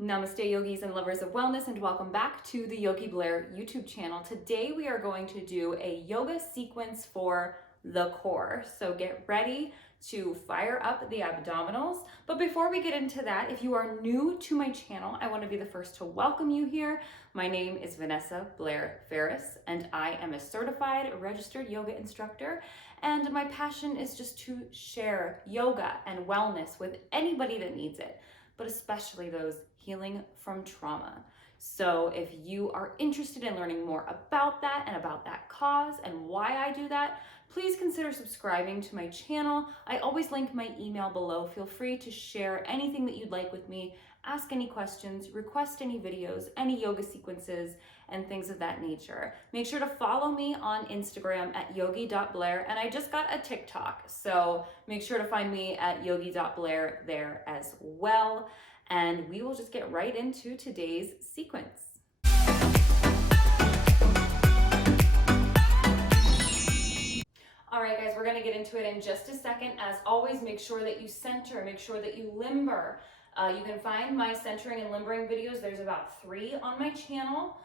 Namaste yogis and lovers of wellness, and welcome back to the Yogi Blair YouTube channel. Today we are going to do a yoga sequence for the core. So get ready to fire up the abdominals. But before we get into that, if you are new to my channel, I want to be the first to welcome you here. My name is Vanessa Blair Ferris, and I am a certified registered yoga instructor. And my passion is just to share yoga and wellness with anybody that needs it, but especially those healing from trauma. So if you are interested in learning more about that and about that cause and why I do that, please consider subscribing to my channel. I always link my email below. Feel free to share anything that you'd like with me, ask any questions, request any videos, any yoga sequences, and things of that nature. Make sure to follow me on Instagram at yogi.blair, and I just got a TikTok, so make sure to find me at yogi.blair there as well. And we will just get right into today's sequence. All right, guys, we're gonna get into it in just a second. As always, make sure that you center, make sure that you limber. You can find my centering and limbering videos. There's about 3 on my channel.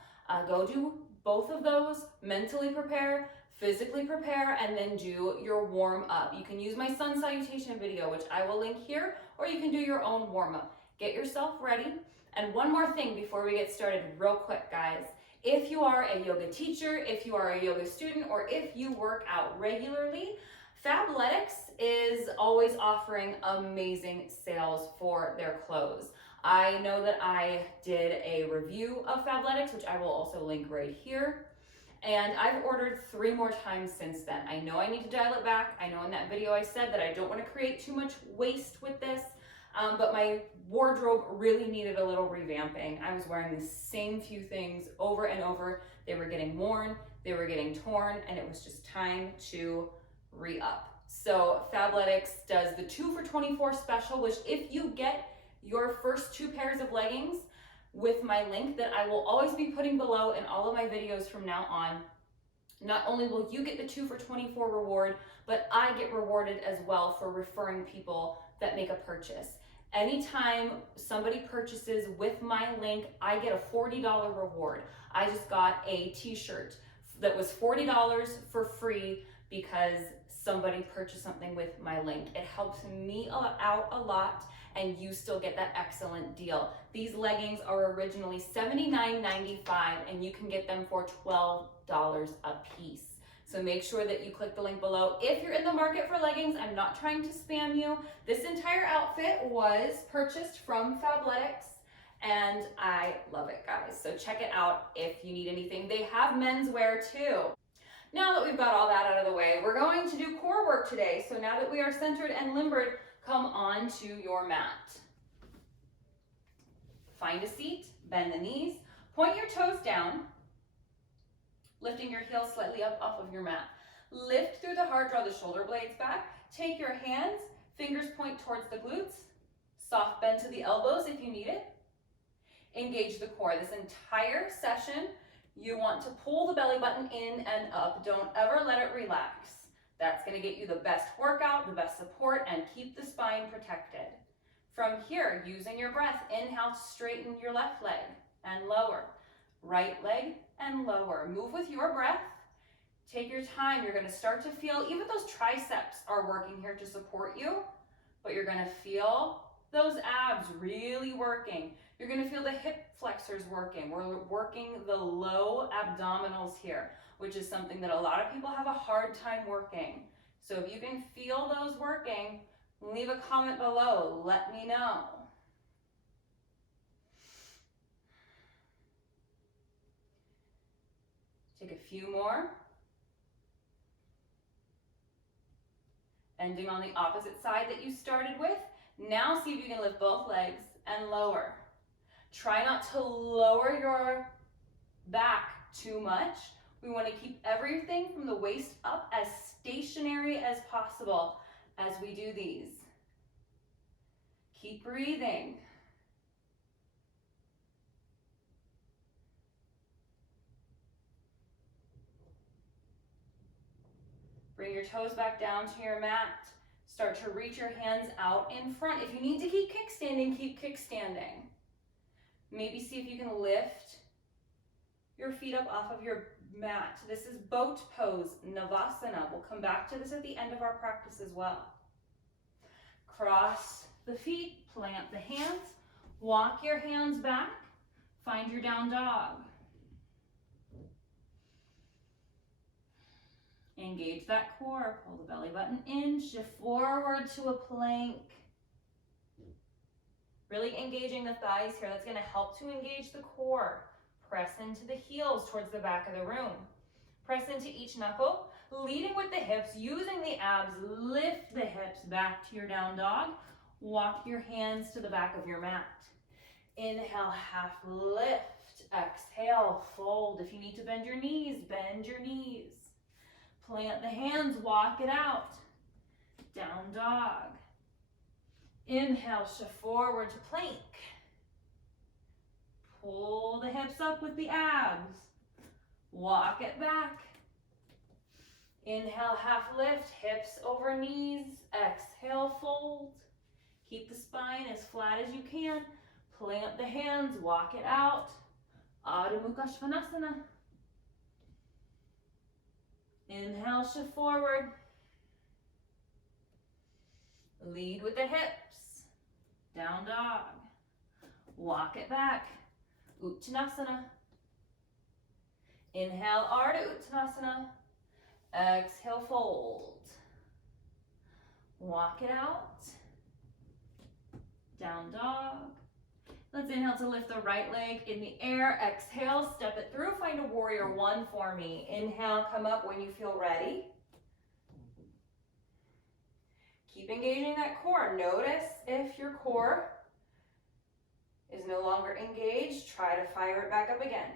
Go do both of those, mentally prepare, physically prepare, and then do your warm up. You can use my sun salutation video, which I will link here, or you can do your own warm up. Get yourself ready. And one more thing before we get started, real quick, guys. If you are a yoga teacher, if you are a yoga student, or if you work out regularly, Fabletics is always offering amazing sales for their clothes. I know that I did a review of Fabletics, which I will also link right here. And I've ordered 3 more times since then. I know I need to dial it back. I know in that video I said that I don't want to create too much waste with this. But my wardrobe really needed a little revamping. I was wearing the same few things over and over. They were getting worn, they were getting torn, and it was just time to re-up. So Fabletics does the 2 for $24 special, which if you get your first 2 pairs of leggings with my link that I will always be putting below in all of my videos from now on, not only will you get the 2 for $24 reward, but I get rewarded as well for referring people that make a purchase. Anytime somebody purchases with my link, I get a $40 reward. I just got a t-shirt that was $40 for free because somebody purchased something with my link. It helps me out a lot, and you still get that excellent deal. These leggings are originally $79.95, and you can get them for $12 a piece. So make sure that you click the link below. If you're in the market for leggings, I'm not trying to spam you. This entire outfit was purchased from Fabletics, and I love it, guys. So check it out if you need anything. They have menswear too. Now that we've got all that out of the way, we're going to do core work today. So now that we are centered and limbered, come onto your mat. Find a seat, bend the knees, point your toes down, lifting your heels slightly up off of your mat. Lift through the heart, draw the shoulder blades back. Take your hands, fingers point towards the glutes. Soft bend to the elbows if you need it. Engage the core. This entire session, you want to pull the belly button in and up. Don't ever let it relax. That's going to get you the best workout, the best support, and keep the spine protected. From here, using your breath, inhale to straighten your left leg and lower. Right leg and lower. Move with your breath. Take your time. You're going to start to feel, even those triceps are working here to support you, but you're going to feel those abs really working. You're going to feel the hip flexors working. We're working the low abdominals here, which is something that a lot of people have a hard time working. So if you can feel those working, leave a comment below. Let me know. Take a few more. Ending on the opposite side that you started with. Now see if you can lift both legs and lower. Try not to lower your back too much. We want to keep everything from the waist up as stationary as possible as we do these. Keep breathing. Bring your toes back down to your mat. Start to reach your hands out in front. If you need to keep kickstanding, keep kickstanding. Maybe see if you can lift your feet up off of your mat. This is boat pose, Navasana. We'll come back to this at the end of our practice as well. Cross the feet, plant the hands, walk your hands back, find your down dog. Engage that core, pull the belly button in, shift forward to a plank. Really engaging the thighs here. That's going to help to engage the core. Press into the heels towards the back of the room. Press into each knuckle, leading with the hips, using the abs, lift the hips back to your down dog. Walk your hands to the back of your mat. Inhale, half lift. Exhale, fold. If you need to bend your knees, bend your knees. Plant the hands, walk it out. Down dog. Inhale, shift forward to plank. Pull the hips up with the abs. Walk it back. Inhale, half lift, hips over knees. Exhale, fold. Keep the spine as flat as you can. Plant the hands, walk it out. Adho Mukha Svanasana. Inhale, shift forward. Lead with the hips. Down dog. Walk it back. Uttanasana. Inhale, Ardha Uttanasana. Exhale, fold. Walk it out. Down dog. Let's inhale to lift the right leg in the air. Exhale, step it through. Find a warrior one for me. Inhale, come up when you feel ready. Keep engaging that core. Notice if your core is no longer engaged, try to fire it back up again.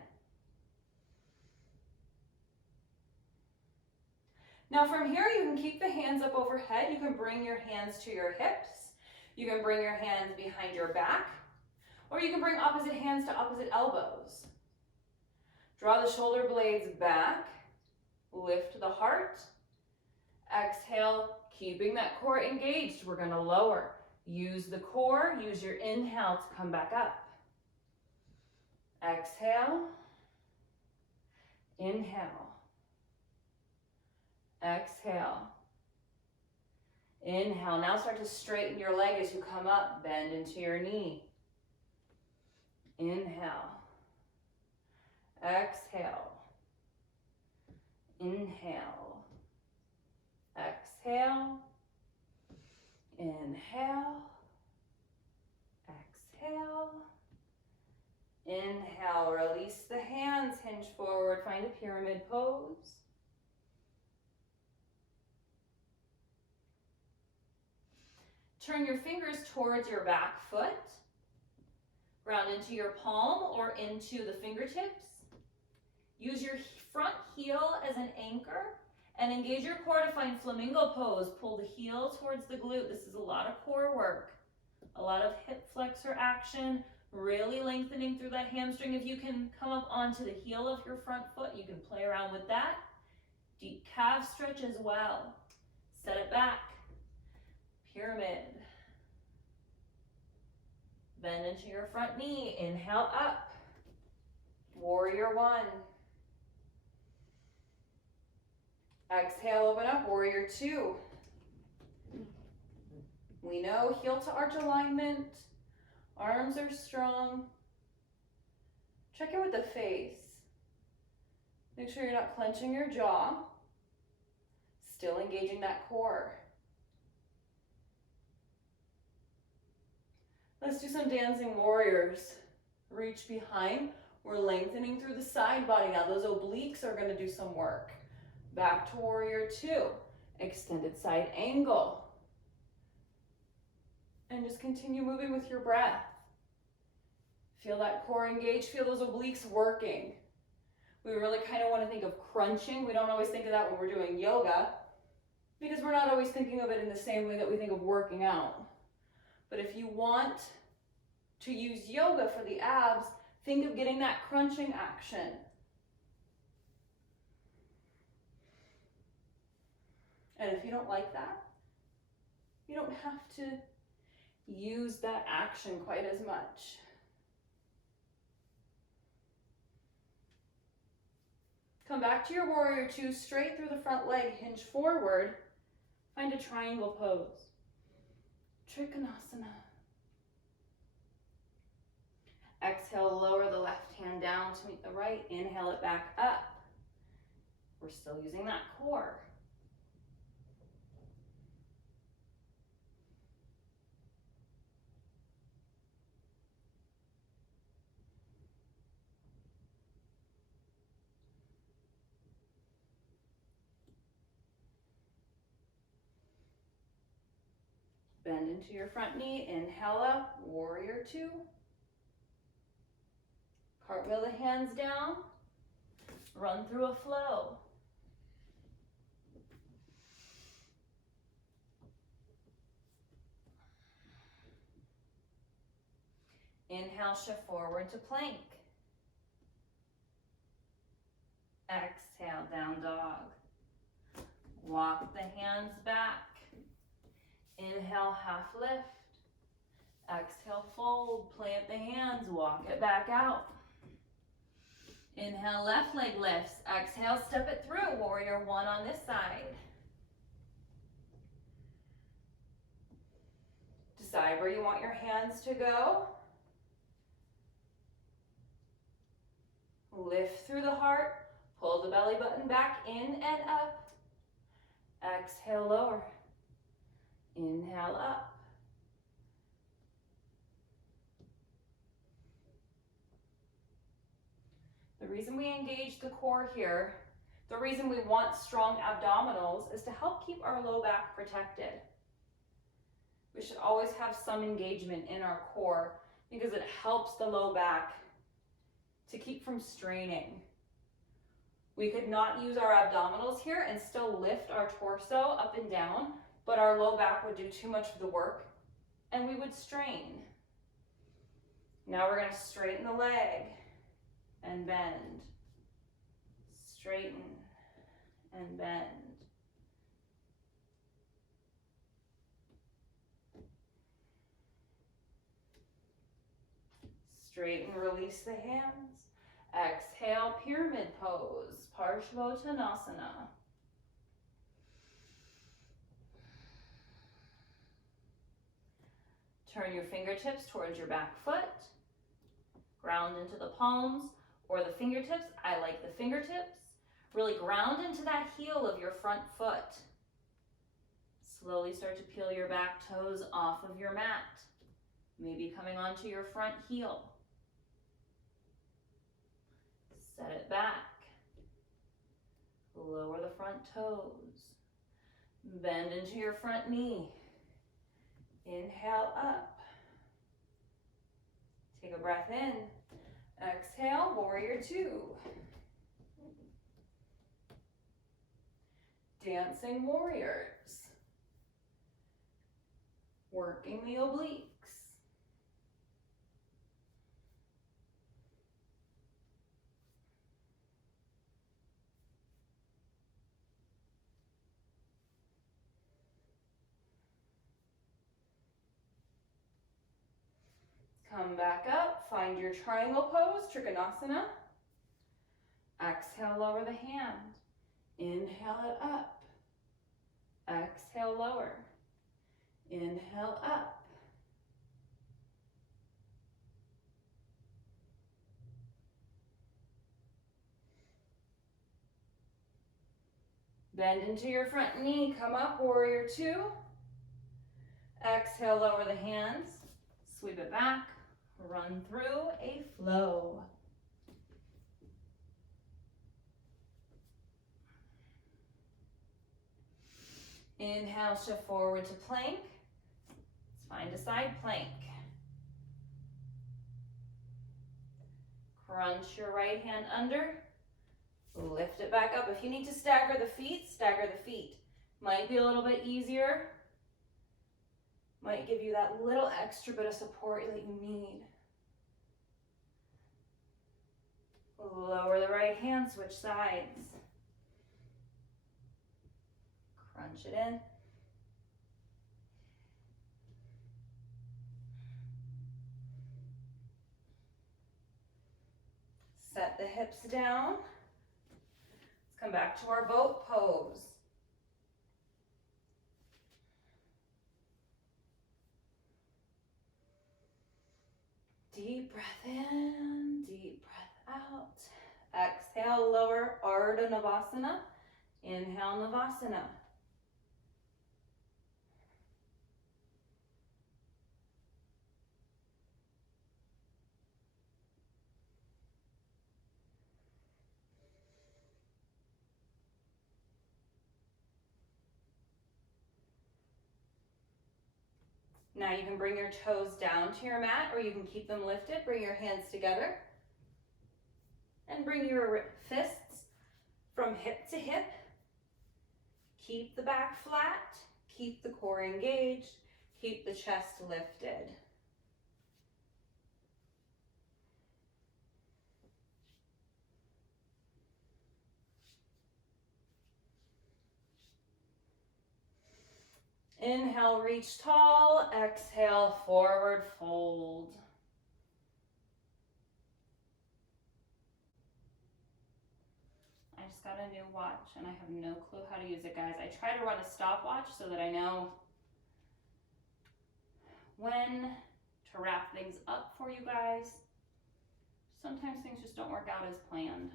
Now from here, you can keep the hands up overhead. You can bring your hands to your hips. You can bring your hands behind your back, or you can bring opposite hands to opposite elbows. Draw the shoulder blades back, lift the heart. Exhale, keeping that core engaged. We're gonna lower. Use the core, use your inhale to come back up. Exhale, inhale, exhale, inhale. Now start to straighten your leg as you come up, bend into your knee. Inhale, exhale, inhale, exhale, inhale, exhale, inhale, release the hands, hinge forward, find a pyramid pose. Turn your fingers towards your back foot, ground into your palm or into the fingertips. Use your front heel as an anchor and engage your core to find flamingo pose. Pull the heel towards the glute. This is a lot of core work, a lot of hip flexor action, really lengthening through that hamstring. If you can come up onto the heel of your front foot, you can play around with that. Deep calf stretch as well. Set it back. Pyramid. Bend into your front knee. Inhale up. Warrior one. Exhale, open up. Warrior two. We know heel to arch alignment. Arms are strong. Check in with the face. Make sure you're not clenching your jaw. Still engaging that core. Let's do some dancing warriors. Reach behind. We're lengthening through the side body now. Those obliques are going to do some work. Back to warrior two. Extended side angle. And just continue moving with your breath. Feel that core engage. Feel those obliques working. We really kind of want to think of crunching. We don't always think of that when we're doing yoga because we're not always thinking of it in the same way that we think of working out. But if you want to use yoga for the abs, think of getting that crunching action. And if you don't like that, you don't have to use that action quite as much. Come back to your warrior two, straight through the front leg, hinge forward. Find a triangle pose. Trikonasana. Exhale, lower the left hand down to meet the right. Inhale it back up. We're still using that core. Bend into your front knee, inhale up, warrior two. Cartwheel the hands down, run through a flow. Inhale, shift forward to plank. Exhale, down dog. Walk the hands back. Inhale, half lift. Exhale, fold, plant the hands, walk it back out. Inhale, left leg lifts. Exhale, step it through, warrior one on this side. Decide where you want your hands to go. Lift through the heart, pull the belly button back in and up. Exhale, lower. Inhale, up. The reason we engage the core here, the reason we want strong abdominals is to help keep our low back protected. We should always have some engagement in our core because it helps the low back to keep from straining. We could not use our abdominals here and still lift our torso up and down, but our low back would do too much of the work and we would strain. Now we're going to straighten the leg and bend. Straighten and bend. Straighten, release the hands. Exhale, pyramid pose, Parshvottanasana. Turn your fingertips towards your back foot. Ground into the palms or the fingertips. I like the fingertips. Really ground into that heel of your front foot. Slowly start to peel your back toes off of your mat. Maybe coming onto your front heel. Set it back. Lower the front toes. Bend into your front knee. Inhale up. Take a breath in. Exhale, warrior two. Dancing warriors. Working the obliques. Come back up, find your triangle pose, Trikonasana. Exhale, lower the hand. Inhale it up. Exhale, lower. Inhale up. Bend into your front knee, come up, warrior two. Exhale, lower the hands. Sweep it back. Run through a flow. Inhale, shift forward to plank. Let's find a side plank. Crunch your right hand under. Lift it back up. If you need to stagger the feet, stagger the feet. Might be a little bit easier. Might give you that little extra bit of support that you need. Lower the right hand, switch sides. Crunch it in. Set the hips down. Come back to our boat pose. Deep breath in, deep breath out. Exhale, lower, Ardha Navasana. Inhale, Navasana. Now you can bring your toes down to your mat, or you can keep them lifted. Bring your hands together and bring your fists from hip to hip. Keep the back flat, keep the core engaged, keep the chest lifted. Inhale, reach tall. Exhale, forward fold. I just got a new watch and I have no clue how to use it, guys. I try to run a stopwatch so that I know when to wrap things up for you guys. Sometimes things just don't work out as planned.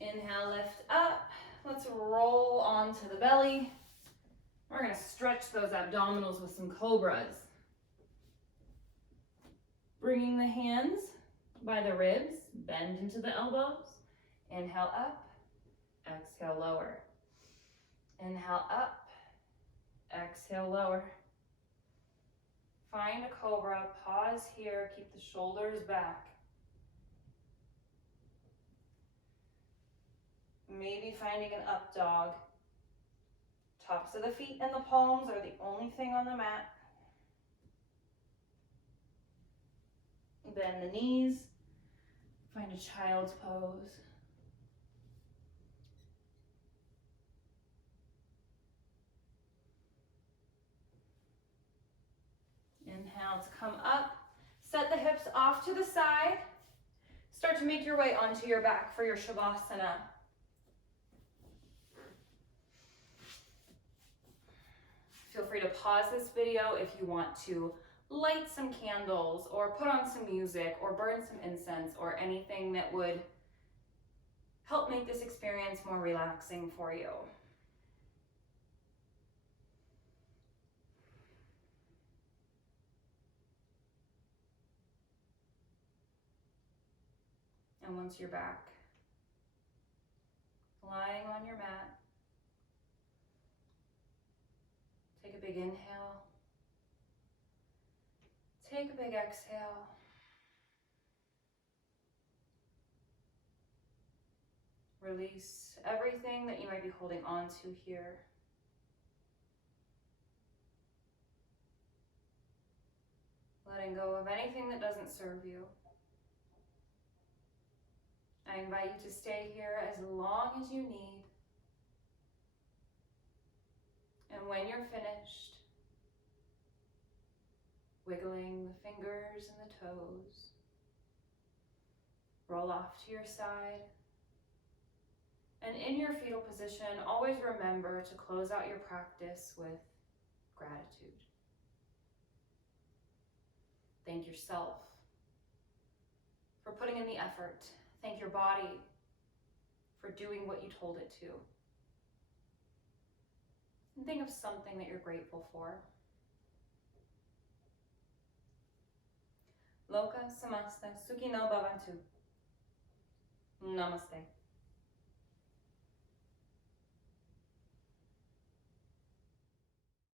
Inhale, lift up. Let's roll onto the belly. We're gonna stretch those abdominals with some cobras. Bringing the hands by the ribs, bend into the elbows. Inhale up, exhale lower. Inhale up, exhale lower. Find a cobra, pause here, keep the shoulders back. Maybe finding an up dog. Tops of the feet and the palms are the only thing on the mat. Bend the knees. Find a child's pose. Inhale to come up. Set the hips off to the side. Start to make your way onto your back for your Shavasana. Feel free to pause this video if you want to light some candles or put on some music or burn some incense or anything that would help make this experience more relaxing for you. And once you're back, lying on your mat, take a big inhale. Take a big exhale. Release everything that you might be holding on to here. Letting go of anything that doesn't serve you. I invite you to stay here as long as you need. And when you're finished, wiggling the fingers and the toes, roll off to your side. And in your fetal position, always remember to close out your practice with gratitude. Thank yourself for putting in the effort. Thank your body for doing what you told it to. And think of something that you're grateful for. Loka samasta sukhino bhavantu. Namaste.